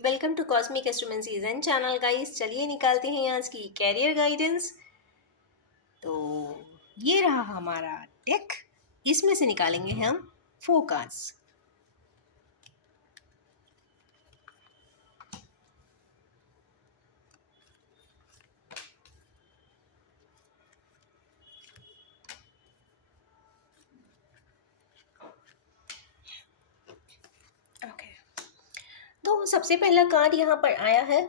Welcome to Cosmic Astromancies and channel guys. चलिए निकालते हैं आज की कैरियर गाइडेंस। तो ये रहा हमारा डेक। इसमें से निकालेंगे हम 4 कार्ड्स। ओके, तो सबसे पहला कार्ड यहाँ पर आया है।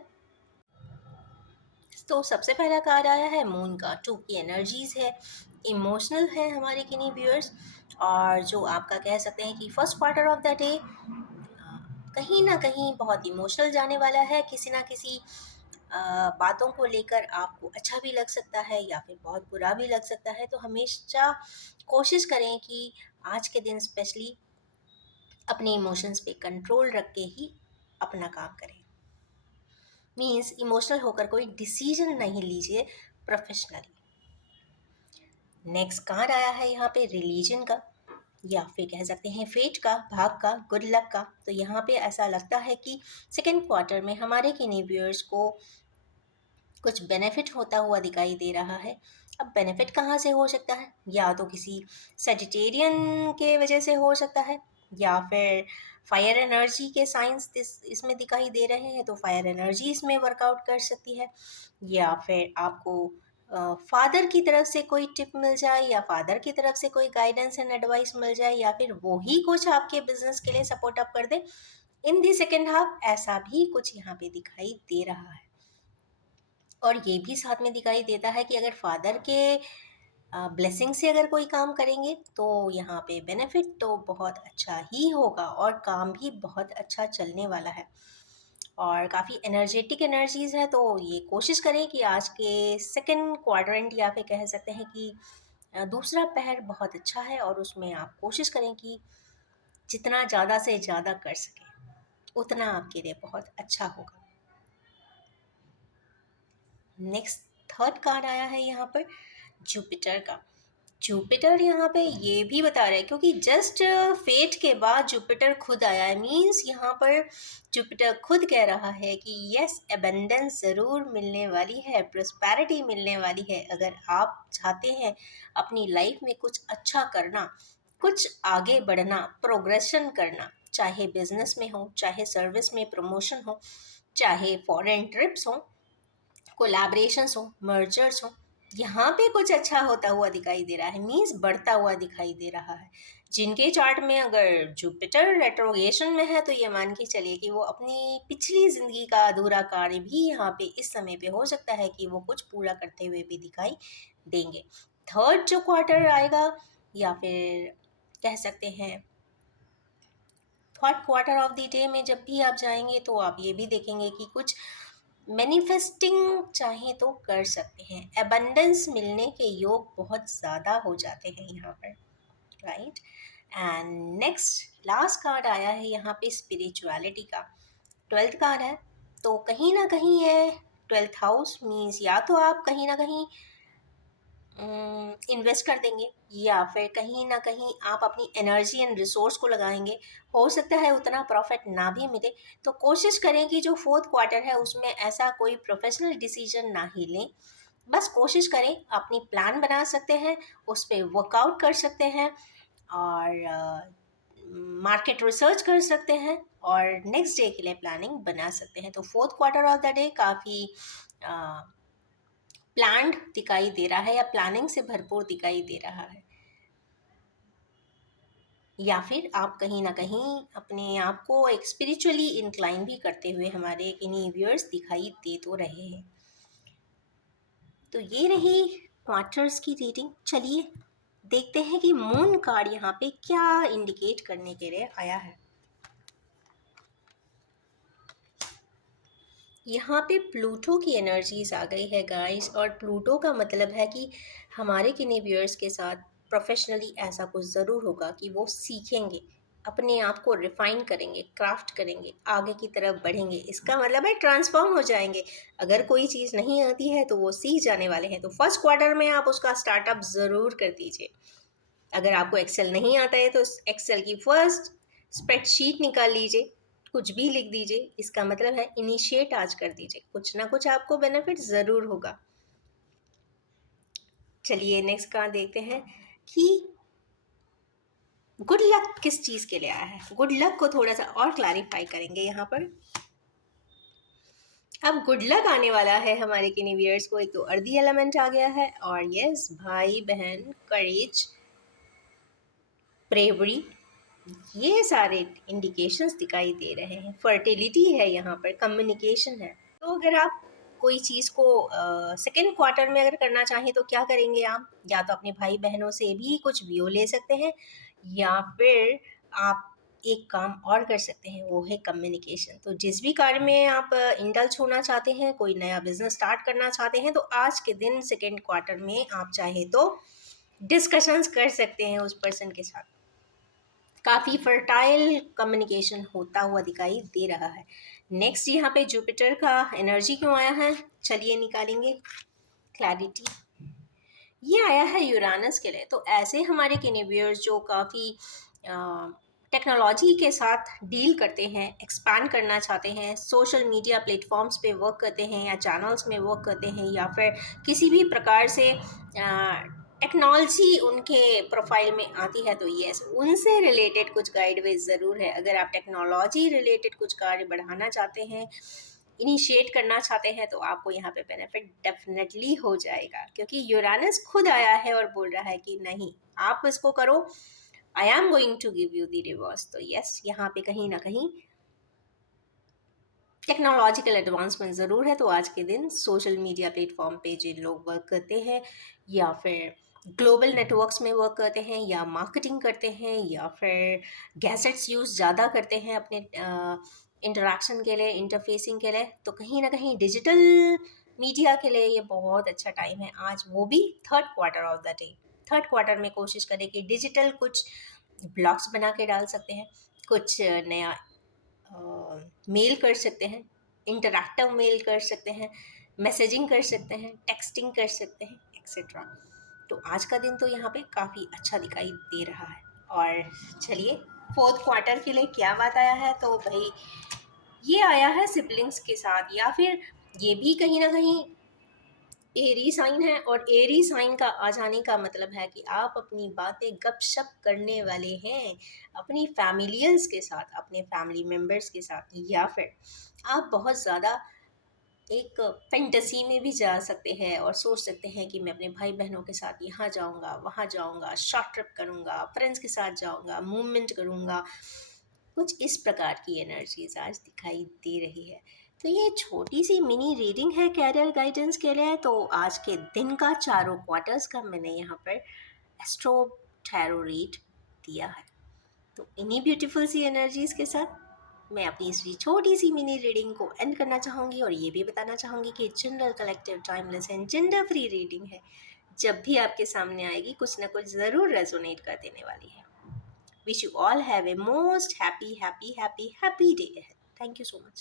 तो सबसे पहला कार्ड आया है मून का। 2 की एनर्जीज है, इमोशनल है हमारे किन्हीं व्यूअर्स। और जो आपका कह सकते हैं कि first quarter of the day कहीं ना कहीं बहुत इमोशनल जाने वाला है। किसी ना किसी बातों को लेकर आपको अच्छा भी लग सकता है या फिर बहुत बुरा भी लग सकता है। तो हमेशा कोशिश करें कि आज के दिन स्पेशली अपने इमोशंस पे कंट्रोल रख के ही अपना काम करें। मीन्स इमोशनल होकर कोई डिसीजन नहीं लीजिए प्रोफेशनली। नेक्स्ट कार्ड आया है यहाँ पे रिलीजन का, या फिर कह सकते हैं फेट का, भाग का, गुड लक का। तो यहाँ पे ऐसा लगता है कि सेकेंड क्वार्टर में हमारे किन्हीं व्यूअर्स को कुछ बेनिफिट होता हुआ दिखाई दे रहा है। अब बेनिफिट कहाँ से हो सकता है? या तो किसी सेजिटेरियन के वजह से हो सकता है, या फिर फायर एनर्जी के साइंस इसमें दिखाई दे रहे हैं, तो फायर एनर्जी इसमें वर्कआउट कर सकती है। या फिर आपको फादर की तरफ से कोई टिप मिल जाए, या फादर की तरफ से कोई गाइडेंस एंड एडवाइस मिल जाए, या फिर वो ही कुछ आपके बिजनेस के लिए सपोर्ट अप कर दे इन दी सेकेंड हाफ। ऐसा भी कुछ यहाँ पे दिखाई दे रहा है। और ये भी साथ में दिखाई देता है कि अगर फादर के ब्लेसिंग से अगर कोई काम करेंगे तो यहाँ पे बेनिफिट तो बहुत अच्छा ही होगा और काम भी बहुत अच्छा चलने वाला है। और काफ़ी एनर्जेटिक एनर्जीज है, तो ये कोशिश करें कि आज के सेकंड क्वाड्रेंट या फिर कह सकते हैं कि दूसरा पहर बहुत अच्छा है, और उसमें आप कोशिश करें कि जितना ज़्यादा से ज़्यादा कर सकें उतना आपके लिए बहुत अच्छा होगा। नेक्स्ट थर्ड कार्ड आया है यहाँ पर जुपिटर का। जुपिटर यहाँ पे ये भी बता रहा है, क्योंकि जस्ट फेट के बाद जुपिटर खुद आया है। मीन्स यहाँ पर जुपिटर खुद कह रहा है कि यस, एबंडेंस ज़रूर मिलने वाली है, प्रोस्पैरिटी मिलने वाली है। अगर आप चाहते हैं अपनी लाइफ में कुछ अच्छा करना, कुछ आगे बढ़ना, प्रोग्रेशन करना, चाहे बिजनेस में हो, चाहे सर्विस में प्रमोशन हो, चाहे फॉरेन ट्रिप्स हो, कोलैबोरेशंस हो, मर्जर्स हो, यहाँ पे कुछ अच्छा होता हुआ दिखाई दे रहा है। मीन्स बढ़ता हुआ दिखाई दे रहा है। जिनके चार्ट में अगर जुपिटर रेट्रोगेशन में है तो ये मान के चलिए कि वो अपनी पिछली जिंदगी का अधूरा कार्य भी यहाँ पे इस समय पे हो सकता है कि वो कुछ पूरा करते हुए भी दिखाई देंगे। थर्ड जो क्वार्टर आएगा, या फिर कह सकते हैं third quarter of the day में जब भी आप जाएंगे तो आप ये भी देखेंगे कि कुछ मैनिफेस्टिंग चाहे तो कर सकते हैं। एबंडेंस मिलने के योग बहुत ज़्यादा हो जाते हैं यहाँ पर, right. And next last card आया है यहाँ पे स्पिरिचुअलिटी का। 12th कार्ड है, तो कहीं ना कहीं ये 12th हाउस मीन्स या तो आप कहीं ना कहीं इन्वेस्ट कर देंगे, या फिर कहीं ना कहीं आप अपनी एनर्जी एंड रिसोर्स को लगाएंगे। हो सकता है उतना प्रॉफिट ना भी मिले, तो कोशिश करें कि जो फोर्थ क्वार्टर है उसमें ऐसा कोई प्रोफेशनल डिसीजन ना ही लें। बस कोशिश करें, अपनी प्लान बना सकते हैं, उस पर वर्कआउट कर सकते हैं, और मार्केट रिसर्च कर सकते हैं, और नेक्स्ट डे के लिए प्लानिंग बना सकते हैं। तो fourth quarter of the day काफ़ी प्लान्ड दिखाई दे रहा है, या प्लानिंग से भरपूर दिखाई दे रहा है। या फिर आप कहीं ना कहीं अपने आप को एक स्पिरिचुअली इंक्लाइन भी करते हुए हमारे इन्हीं व्यूअर्स दिखाई दे तो रहे हैं। तो ये रही क्वार्टर्स की रीडिंग। चलिए देखते हैं कि मून कार्ड यहाँ पे क्या इंडिकेट करने के लिए आया है। यहाँ पे प्लूटो की एनर्जीज आ गई है गाइस, और प्लूटो का मतलब है कि हमारे किन्हीं व्यूअर्स के साथ प्रोफेशनली ऐसा कुछ ज़रूर होगा कि वो सीखेंगे, अपने आप को रिफाइन करेंगे, क्राफ्ट करेंगे, आगे की तरफ बढ़ेंगे। इसका मतलब है ट्रांसफॉर्म हो जाएंगे। अगर कोई चीज़ नहीं आती है तो वो सीख जाने वाले हैं। तो फर्स्ट क्वार्टर में आप उसका स्टार्टअप ज़रूर कर दीजिए। अगर आपको एक्सेल नहीं आता है तो एक्सेल की फर्स्ट स्प्रेडशीट निकाल लीजिए, कुछ भी लिख दीजिए, इसका मतलब है इनिशिएट आज कर दीजिए, कुछ ना कुछ आपको बेनिफिट ज़रूर होगा। चलिए नेक्स्ट कार्ड देखते हैं कि गुड लक किस चीज़ के लिए आया है। गुड लक को थोड़ा सा और क्लैरिफाई करेंगे यहाँ पर। अब गुड लक आने वाला है हमारे किनिवियर्स को। एक तो अर्दी एलिमेंट आ गया है, और यस, भाई बहन, करेज, ब्रेवरी, ये सारे इंडिकेशंस दिखाई दे रहे हैं। फर्टिलिटी है यहाँ पर, कम्युनिकेशन है। तो अगर आप कोई चीज़ को सेकेंड क्वार्टर में अगर करना चाहें तो क्या करेंगे आप? या तो अपने भाई बहनों से भी कुछ व्यू ले सकते हैं, या फिर आप एक काम और कर सकते हैं, वो है कम्युनिकेशन। तो जिस भी कार्य में आप इंडल्ज होना चाहते हैं, कोई नया बिजनेस स्टार्ट करना चाहते हैं, तो आज के दिन सेकेंड क्वार्टर में आप चाहे तो डिस्कशंस कर सकते हैं उस पर्सन के साथ। काफ़ी फर्टाइल कम्युनिकेशन होता हुआ दिखाई दे रहा है। नेक्स्ट यहाँ पे जुपिटर का एनर्जी क्यों आया है, चलिए निकालेंगे क्लैरिटी। ये आया है यूरानस के लिए। तो ऐसे हमारे किनिवियर्स जो काफ़ी टेक्नोलॉजी के साथ डील करते हैं, एक्सपैंड करना चाहते हैं, सोशल मीडिया प्लेटफॉर्म्स पे वर्क करते हैं, या चैनल्स में वर्क करते हैं, या फिर किसी भी प्रकार से टेक्नोलॉजी उनके प्रोफाइल में आती है, तो यस, उनसे रिलेटेड कुछ गाइडवाइज ज़रूर है। अगर आप टेक्नोलॉजी रिलेटेड कुछ कार्य बढ़ाना चाहते हैं, इनिशिएट करना चाहते हैं, तो आपको यहाँ पे बेनिफिट डेफिनेटली हो जाएगा, क्योंकि यूरानस खुद आया है और बोल रहा है कि नहीं, आप इसको करो, I am going to give you the reverse. तो यस, यहाँ पे कहीं ना कहीं टेक्नोलॉजिकल एडवांसमेंट ज़रूर है। तो आज के दिन सोशल मीडिया प्लेटफॉर्म पे जो लोग वर्क करते हैं, या फिर ग्लोबल नेटवर्क्स में वर्क करते हैं, या मार्केटिंग करते हैं, या फिर गैजेट्स यूज़ ज़्यादा करते हैं अपने इंटरेक्शन के लिए, इंटरफेसिंग के लिए, तो कहीं ना कहीं डिजिटल मीडिया के लिए ये बहुत अच्छा टाइम है आज, वो भी third quarter of the day. Third quarter में कोशिश करें कि डिजिटल कुछ ब्लॉग्स बना के डाल सकते हैं, कुछ नया मेल कर सकते हैं, इंटरैक्टिव मेल कर सकते हैं, मैसेजिंग कर सकते हैं, टेक्सटिंग कर सकते हैं, एक्सेट्रा। तो आज का दिन तो यहाँ पे काफ़ी अच्छा दिखाई दे रहा है। और चलिए फोर्थ क्वार्टर के लिए क्या बात आया है, तो भाई ये आया है सिबलिंग्स के साथ, या फिर ये भी कहीं ना कहीं एरी साइन है। और एरी साइन का आ जाने का मतलब है कि आप अपनी बातें गपशप करने वाले हैं अपनी फैमिलियंस के साथ, अपने फैमिली मेम्बर्स के साथ, या फिर आप बहुत ज़्यादा एक फैंटेसी में भी जा सकते हैं और सोच सकते हैं कि मैं अपने भाई बहनों के साथ यहाँ जाऊँगा, वहाँ जाऊँगा, शॉर्ट ट्रिप करूँगा, फ्रेंड्स के साथ जाऊँगा, मूवमेंट करूँगा। कुछ इस प्रकार की एनर्जीज आज दिखाई दे रही है। तो ये छोटी सी मिनी रीडिंग है कैरियर गाइडेंस के लिए। तो आज के दिन का चारों क्वार्टर्स का मैंने यहाँ पर एस्ट्रो टैरो रीड दिया है। तो इन्हीं ब्यूटीफुल सी एनर्जीज के साथ मैं अपनी इस छोटी सी मिनी रीडिंग को एंड करना चाहूँगी, और ये भी बताना चाहूँगी कि general, collective, timeless and gender free reading है। जब भी आपके सामने आएगी कुछ ना कुछ ज़रूर रेजोनेट कर देने वाली है। Wish you all have a most happy, happy, happy, happy day ahead. Thank you so much.